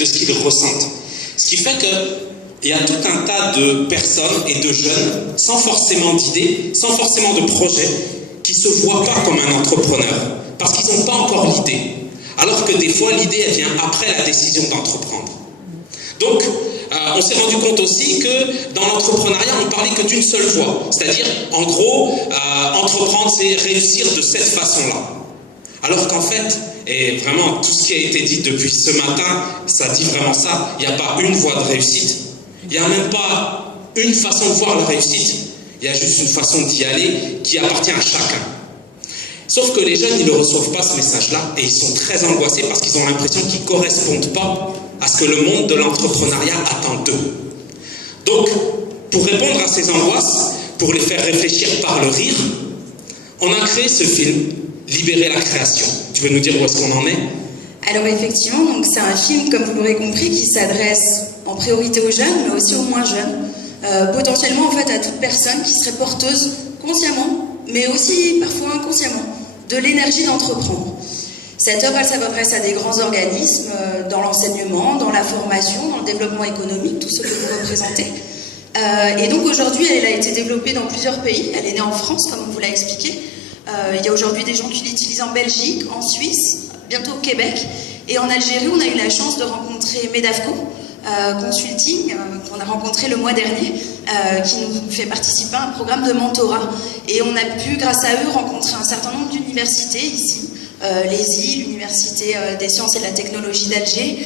de ce qu'ils ressentent. Ce qui fait qu'il y a tout un tas de personnes et de jeunes, sans forcément d'idées, sans forcément de projets, qui ne se voient pas comme un entrepreneur, parce qu'ils n'ont pas encore l'idée. Alors que des fois, l'idée, elle vient après la décision d'entreprendre. Donc, on s'est rendu compte aussi que dans l'entrepreneuriat, on ne parlait que d'une seule voie. C'est-à-dire, en gros, entreprendre, c'est réussir de cette façon-là. Alors qu'en fait, et vraiment, tout ce qui a été dit depuis ce matin, ça dit vraiment ça, il n'y a pas une voie de réussite. Il n'y a même pas une façon de voir la réussite. Il y a juste une façon d'y aller qui appartient à chacun. Sauf que les jeunes, ils ne reçoivent pas ce message-là et ils sont très angoissés parce qu'ils ont l'impression qu'ils ne correspondent pas à ce que le monde de l'entrepreneuriat attend d'eux. Donc, pour répondre à ces angoisses, pour les faire réfléchir par le rire, on a créé ce film, Libérer la création. Tu veux nous dire où est-ce qu'on en est? Alors effectivement, c'est un film, comme vous l'aurez compris, qui s'adresse en priorité aux jeunes, mais aussi aux moins jeunes. Potentiellement en fait à toute personne qui serait porteuse consciemment, mais aussi parfois inconsciemment, de l'énergie d'entreprendre. Cette œuvre, elle s'adresse à des grands organismes dans l'enseignement, dans la formation, dans le développement économique, tout ce que vous représentez. Et donc aujourd'hui, elle a été développée dans plusieurs pays. Elle est née en France, comme on vous l'a expliqué. Il y a aujourd'hui des gens qui l'utilisent en Belgique, en Suisse, bientôt au Québec. Et en Algérie, on a eu la chance de rencontrer Medavco Consulting, qu'on a rencontré le mois dernier, qui nous fait participer à un programme de mentorat. Et on a pu, grâce à eux, rencontrer un certain nombre d'universités ici. L'ESI, l'Université des sciences et de la technologie d'Alger,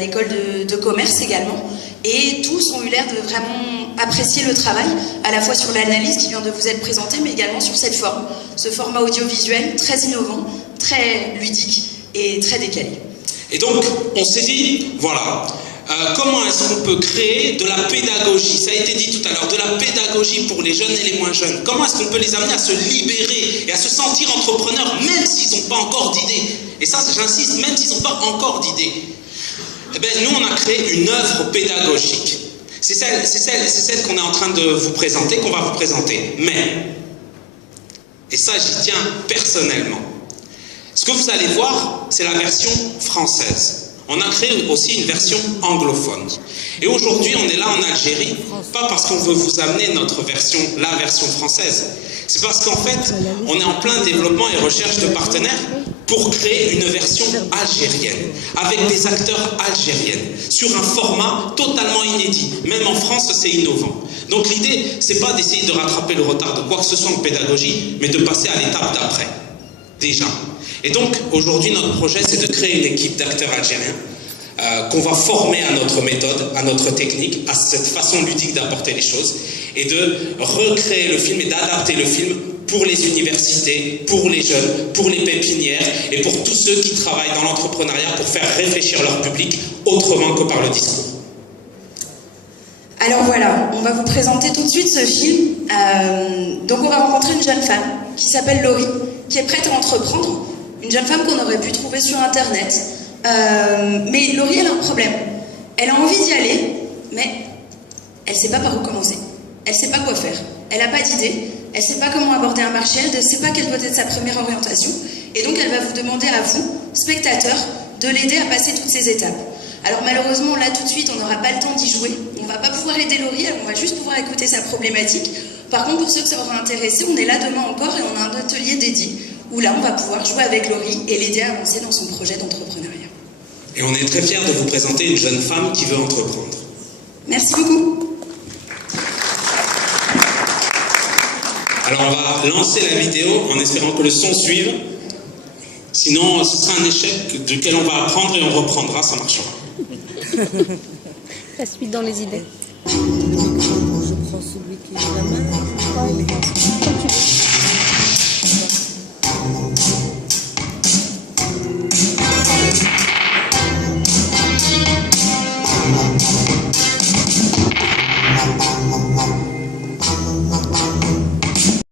l'école de commerce également. Et tous ont eu l'air de vraiment apprécier le travail, à la fois sur l'analyse qui vient de vous être présentée, mais également sur cette forme, ce format audiovisuel très innovant, très ludique et très décalé. Et donc, on s'est dit, voilà, comment est-ce qu'on peut créer de la pédagogie? Ça a été dit tout à l'heure, de la pédagogie pour les jeunes et les moins jeunes. Comment est-ce qu'on peut les amener à se libérer et à se sentir entrepreneurs, même s'ils n'ont pas encore d'idées? Et ça, j'insiste, même s'ils n'ont pas encore d'idées. Eh bien, nous, on a créé une œuvre pédagogique. C'est celle qu'on est en train de vous présenter, qu'on va vous présenter. Mais, et ça, j'y tiens personnellement. Ce que vous allez voir, c'est la version française. On a créé aussi une version anglophone. Et aujourd'hui, on est là en Algérie, pas parce qu'on veut vous amener notre version, la version française. C'est parce qu'en fait, on est en plein développement et recherche de partenaires pour créer une version algérienne, avec des acteurs algériens, sur un format totalement inédit. Même en France, c'est innovant. Donc l'idée, c'est pas d'essayer de rattraper le retard de quoi que ce soit en pédagogie, mais de passer à l'étape d'après. Déjà. Et donc, aujourd'hui, notre projet, c'est de créer une équipe d'acteurs algériens qu'on va former à notre méthode, à notre technique, à cette façon ludique d'apporter les choses, et de recréer le film et d'adapter le film pour les universités, pour les jeunes, pour les pépinières, et pour tous ceux qui travaillent dans l'entrepreneuriat pour faire réfléchir leur public autrement que par le discours. Alors voilà, on va vous présenter tout de suite ce film. Donc on va rencontrer une jeune femme qui s'appelle Laurie, qui est prête à entreprendre. Une jeune femme qu'on aurait pu trouver sur Internet. Mais Laurie, elle a un problème. Elle a envie d'y aller, mais elle ne sait pas par où commencer. Elle ne sait pas quoi faire. Elle n'a pas d'idée. Elle ne sait pas comment aborder un marché. Elle ne sait pas quelle doit être sa première orientation. Et donc, elle va vous demander à vous, spectateurs, de l'aider à passer toutes ces étapes. Alors malheureusement, là, tout de suite, on n'aura pas le temps d'y jouer. On ne va pas pouvoir aider Laurie. On va juste pouvoir écouter sa problématique. Par contre, pour ceux que ça aura intéressé, on est là demain encore et on a un atelier dédié où là, on va pouvoir jouer avec Laurie et l'aider à avancer dans son projet d'entrepreneuriat. Et on est très fiers de vous présenter une jeune femme qui veut entreprendre. Merci beaucoup. Alors on va lancer la vidéo en espérant que le son suive. Sinon, ce sera un échec duquel on va apprendre et on reprendra, ça marchera. La suite dans les idées. Je prends celui qui est la main.